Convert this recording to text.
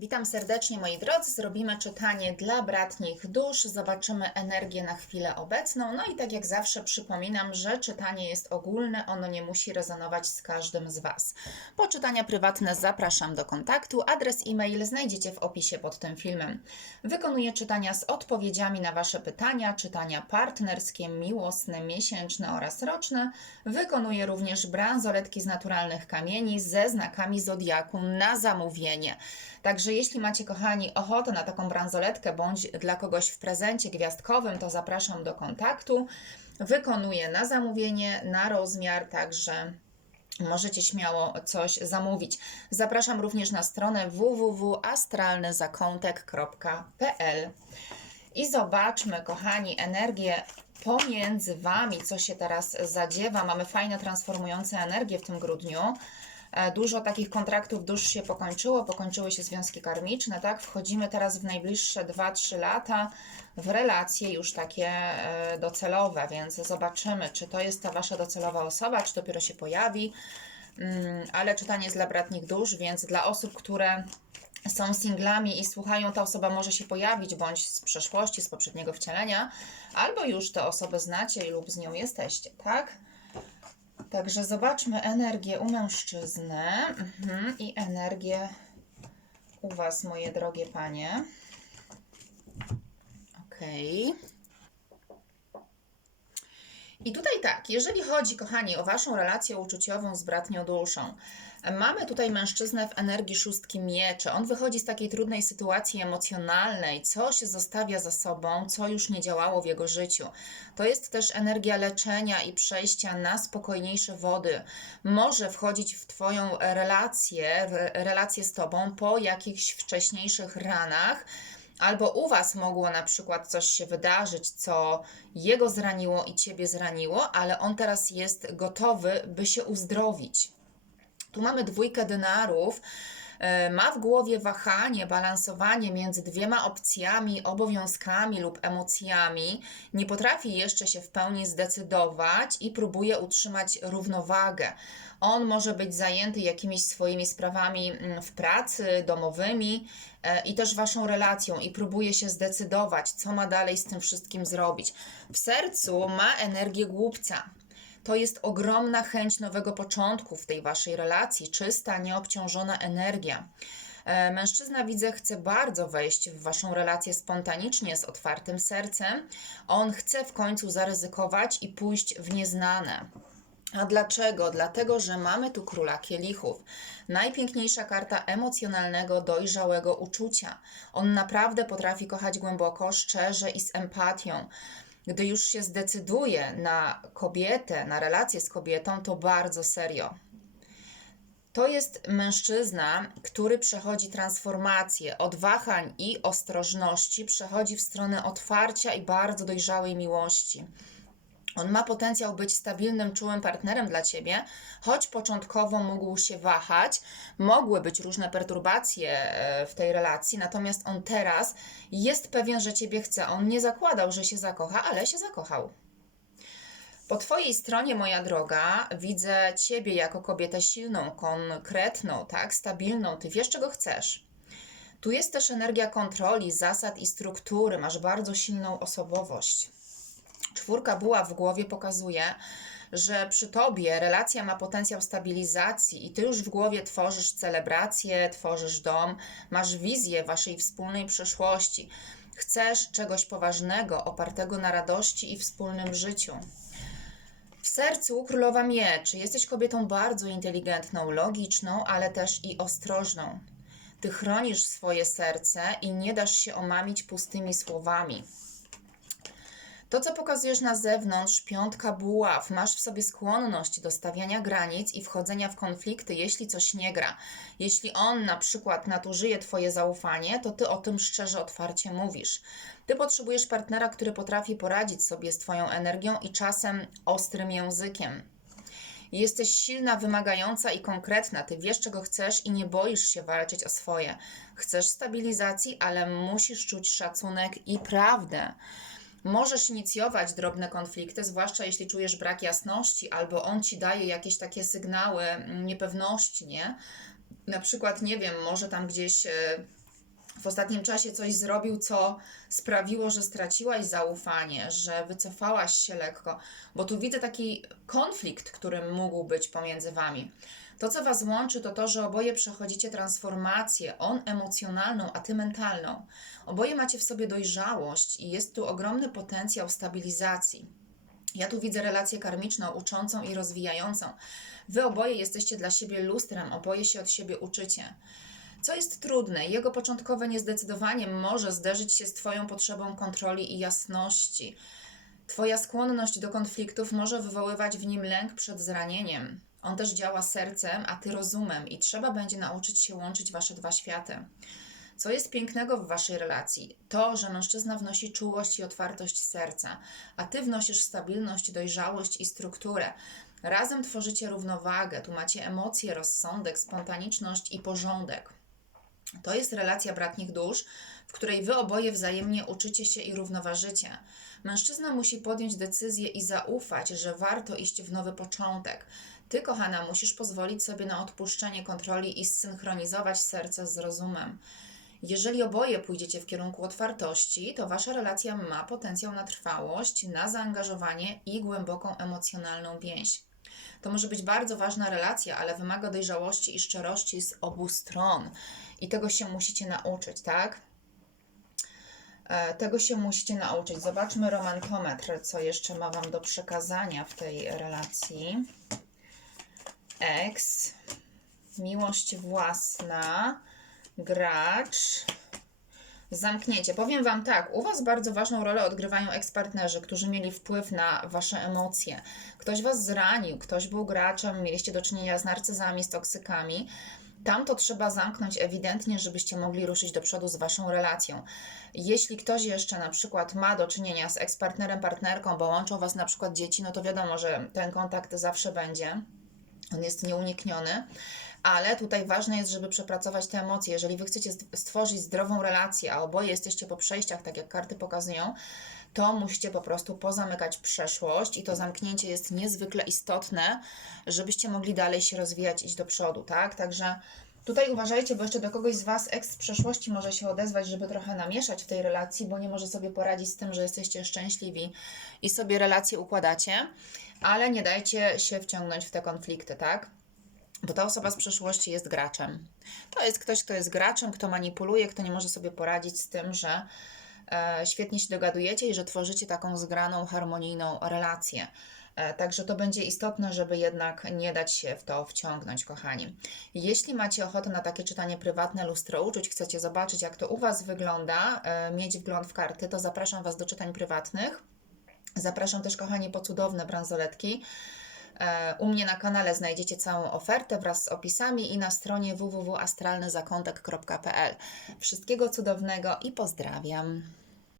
Witam serdecznie moi drodzy. Zrobimy czytanie dla bratnich dusz. Zobaczymy energię na chwilę obecną. No i tak jak zawsze przypominam, że czytanie jest ogólne, ono nie musi rezonować z każdym z Was. Po czytania prywatne zapraszam do kontaktu. Adres e-mail znajdziecie w opisie pod tym filmem. Wykonuję czytania z odpowiedziami na Wasze pytania, czytania partnerskie, miłosne, miesięczne oraz roczne. Wykonuję również bransoletki z naturalnych kamieni ze znakami zodiaku na zamówienie. Także jeśli macie, kochani, ochotę na taką bransoletkę bądź dla kogoś w prezencie gwiazdkowym, to zapraszam do kontaktu. Wykonuję na zamówienie, na rozmiar, także możecie śmiało coś zamówić. Zapraszam również na stronę www.astralnyzakątek.pl i zobaczmy, kochani, energię pomiędzy Wami, co się teraz zadziewa. Mamy fajne, transformujące energie w tym grudniu. E, Dużo takich kontraktów dusz się pokończyło, pokończyły się związki karmiczne, tak? Wchodzimy teraz w najbliższe 2-3 lata w relacje już takie e, docelowe, więc zobaczymy, czy to jest ta Wasza docelowa osoba, czy dopiero się pojawi. Mm, Ale czytanie jest dla bratnich dusz, więc dla osób, które są singlami i słuchają, ta osoba może się pojawić bądź z przeszłości, z poprzedniego wcielenia, albo już tę osobę znacie lub z nią jesteście, tak? Także zobaczmy energię u mężczyzny mhm, i energię u Was, moje drogie panie. Okej. I tutaj tak, jeżeli chodzi, kochani, o Waszą relację uczuciową z bratnią duszą, mamy tutaj mężczyznę w energii szóstki mieczy. On wychodzi z takiej trudnej sytuacji emocjonalnej, coś zostawia za sobą, co już nie działało w jego życiu. To jest też energia leczenia i przejścia na spokojniejsze wody. Może wchodzić w Twoją relację, relację z Tobą po jakichś wcześniejszych ranach, Albo u Was mogło na przykład coś się wydarzyć, co jego zraniło i Ciebie zraniło, ale on teraz jest gotowy, by się uzdrowić. Tu mamy dwójkę denarów. E, Ma w głowie wahanie, balansowanie między dwiema opcjami, obowiązkami lub emocjami. Nie potrafi jeszcze się w pełni zdecydować i próbuje utrzymać równowagę. On może być zajęty jakimiś swoimi sprawami mm, w pracy, domowymi e, i też waszą relacją i próbuje się zdecydować, co ma dalej z tym wszystkim zrobić. W sercu ma energię głupca. To jest ogromna chęć nowego początku w tej waszej relacji, czysta, nieobciążona energia. E, Mężczyzna, widzę, chce bardzo wejść w waszą relację spontanicznie, z otwartym sercem. On chce w końcu zaryzykować i pójść w nieznane. A dlaczego? Dlatego, że mamy tu króla kielichów. Najpiękniejsza karta emocjonalnego, dojrzałego uczucia. On naprawdę potrafi kochać głęboko, szczerze i z empatią. Gdy już się zdecyduje na kobietę, na relację z kobietą, to bardzo serio. To jest mężczyzna, który przechodzi transformację od wahań i ostrożności, przechodzi w stronę otwarcia i bardzo dojrzałej miłości. On ma potencjał być stabilnym, czułym partnerem dla ciebie, choć początkowo mógł się wahać, mogły być różne perturbacje e, w tej relacji, natomiast on teraz jest pewien, że ciebie chce. On nie zakładał, że się zakocha, ale się zakochał. Po Twojej stronie, moja droga, widzę Ciebie jako kobietę silną, konkretną, tak, stabilną. Ty wiesz, czego chcesz. Tu jest też energia kontroli, zasad i struktury. Masz bardzo silną osobowość. Czwórka buła w głowie pokazuje, że przy tobie relacja ma potencjał stabilizacji i ty już w głowie tworzysz celebrację, tworzysz dom, masz wizję waszej wspólnej przyszłości. Chcesz czegoś poważnego, opartego na radości i wspólnym życiu. W sercu królowa mieczy. Jesteś kobietą bardzo inteligentną, logiczną, ale też i ostrożną. Ty chronisz swoje serce i nie dasz się omamić pustymi słowami. To, co pokazujesz na zewnątrz, piątka buław, masz w sobie skłonność do stawiania granic i wchodzenia w konflikty, jeśli coś nie gra. Jeśli on na przykład nadużyje Twoje zaufanie, to Ty o tym szczerze, otwarcie mówisz. Ty potrzebujesz partnera, który potrafi poradzić sobie z Twoją energią i czasem ostrym językiem. Jesteś silna, wymagająca i konkretna. Ty wiesz, czego chcesz i nie boisz się walczyć o swoje. Chcesz stabilizacji, ale musisz czuć szacunek i prawdę. Możesz inicjować drobne konflikty, zwłaszcza jeśli czujesz brak jasności, albo on ci daje jakieś takie sygnały mm, niepewności, nie? Na przykład, nie wiem, może tam gdzieś e, w ostatnim czasie coś zrobił, co sprawiło, że straciłaś zaufanie, że wycofałaś się lekko, bo tu widzę taki konflikt, który mógł być pomiędzy wami. To, co was łączy, to to, że oboje przechodzicie transformację, on emocjonalną, a ty mentalną. Oboje macie w sobie dojrzałość i jest tu ogromny potencjał stabilizacji. Ja tu widzę relację karmiczną, uczącą i rozwijającą. Wy oboje jesteście dla siebie lustrem, oboje się od siebie uczycie. Co jest trudne, jego początkowe niezdecydowanie może zderzyć się z Twoją potrzebą kontroli i jasności. Twoja skłonność do konfliktów może wywoływać w nim lęk przed zranieniem. On też działa sercem, a Ty rozumem, i trzeba będzie nauczyć się łączyć Wasze dwa światy. Co jest pięknego w Waszej relacji? To, że mężczyzna wnosi czułość i otwartość serca, a Ty wnosisz stabilność, dojrzałość i strukturę. Razem tworzycie równowagę, tu macie emocje, rozsądek, spontaniczność i porządek. To jest relacja bratnich dusz, w której wy oboje wzajemnie uczycie się i równoważycie. Mężczyzna musi podjąć decyzję i zaufać, że warto iść w nowy początek. Ty, kochana, musisz pozwolić sobie na odpuszczenie kontroli i zsynchronizować serce z rozumem. Jeżeli oboje pójdziecie w kierunku otwartości, to wasza relacja ma potencjał na trwałość, na zaangażowanie i głęboką emocjonalną więź. To może być bardzo ważna relacja, ale wymaga dojrzałości i szczerości z obu stron. I tego się musicie nauczyć, tak? E, Tego się musicie nauczyć. Zobaczmy romantometr, co jeszcze ma Wam do przekazania w tej relacji. Ex, miłość własna, gracz, zamknięcie. Powiem Wam tak, u Was bardzo ważną rolę odgrywają ekspartnerzy, którzy mieli wpływ na Wasze emocje. Ktoś Was zranił, ktoś był graczem, mieliście do czynienia z narcyzami, z toksykami. Tam to trzeba zamknąć ewidentnie, żebyście mogli ruszyć do przodu z Waszą relacją. Jeśli ktoś jeszcze na przykład ma do czynienia z ekspartnerem, partnerką, bo łączą Was na przykład dzieci, no to wiadomo, że ten kontakt zawsze będzie. On jest nieunikniony, ale tutaj ważne jest, żeby przepracować te emocje. Jeżeli Wy chcecie st- stworzyć zdrową relację, a oboje jesteście po przejściach, tak jak karty pokazują, to musicie po prostu pozamykać przeszłość i to zamknięcie jest niezwykle istotne, żebyście mogli dalej się rozwijać, iść do przodu, tak? Także tutaj uważajcie, bo jeszcze do kogoś z Was eks z przeszłości może się odezwać, żeby trochę namieszać w tej relacji, bo nie może sobie poradzić z tym, że jesteście szczęśliwi i sobie relacje układacie, ale nie dajcie się wciągnąć w te konflikty, tak? Bo ta osoba z przeszłości jest graczem. To jest ktoś, kto jest graczem, kto manipuluje, kto nie może sobie poradzić z tym, że e, świetnie się dogadujecie i że tworzycie taką zgraną, harmonijną relację. E, Także to będzie istotne, żeby jednak nie dać się w to wciągnąć, kochani. Jeśli macie ochotę na takie czytanie prywatne lustro uczuć, chcecie zobaczyć, jak to u Was wygląda, e, mieć wgląd w karty, to zapraszam Was do czytań prywatnych. Zapraszam też, kochani, po cudowne bransoletki. E, U mnie na kanale znajdziecie całą ofertę wraz z opisami i na stronie www.astralnyzakątek.pl. Wszystkiego cudownego i pozdrawiam.